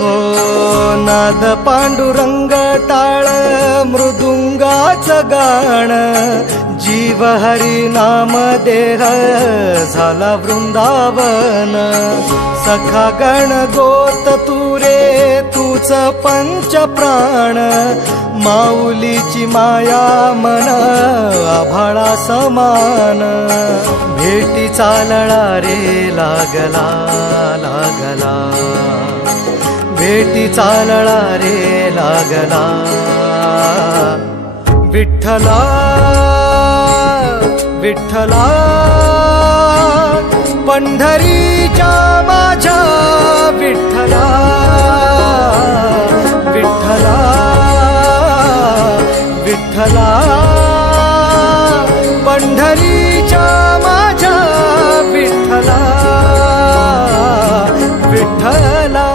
हो नाद पांडुरंग टाळ मृदुंगाचं गाण, जीव हरी नाम देह झाला वृंदावन। सखा गण गोत तुरे तूच पंच प्राण, माऊलीची माया मन आभाळा समान। भेटी चालळा रे लागला लागला, भेटी चालळा रे लागला। विठ्ठला विठ्ठला पंढरीच्या माझ्या विठ्ठला, विठ्ठला विठ्ठला पंढरीच्या माझ्या विठ्ठला, विठ्ठला।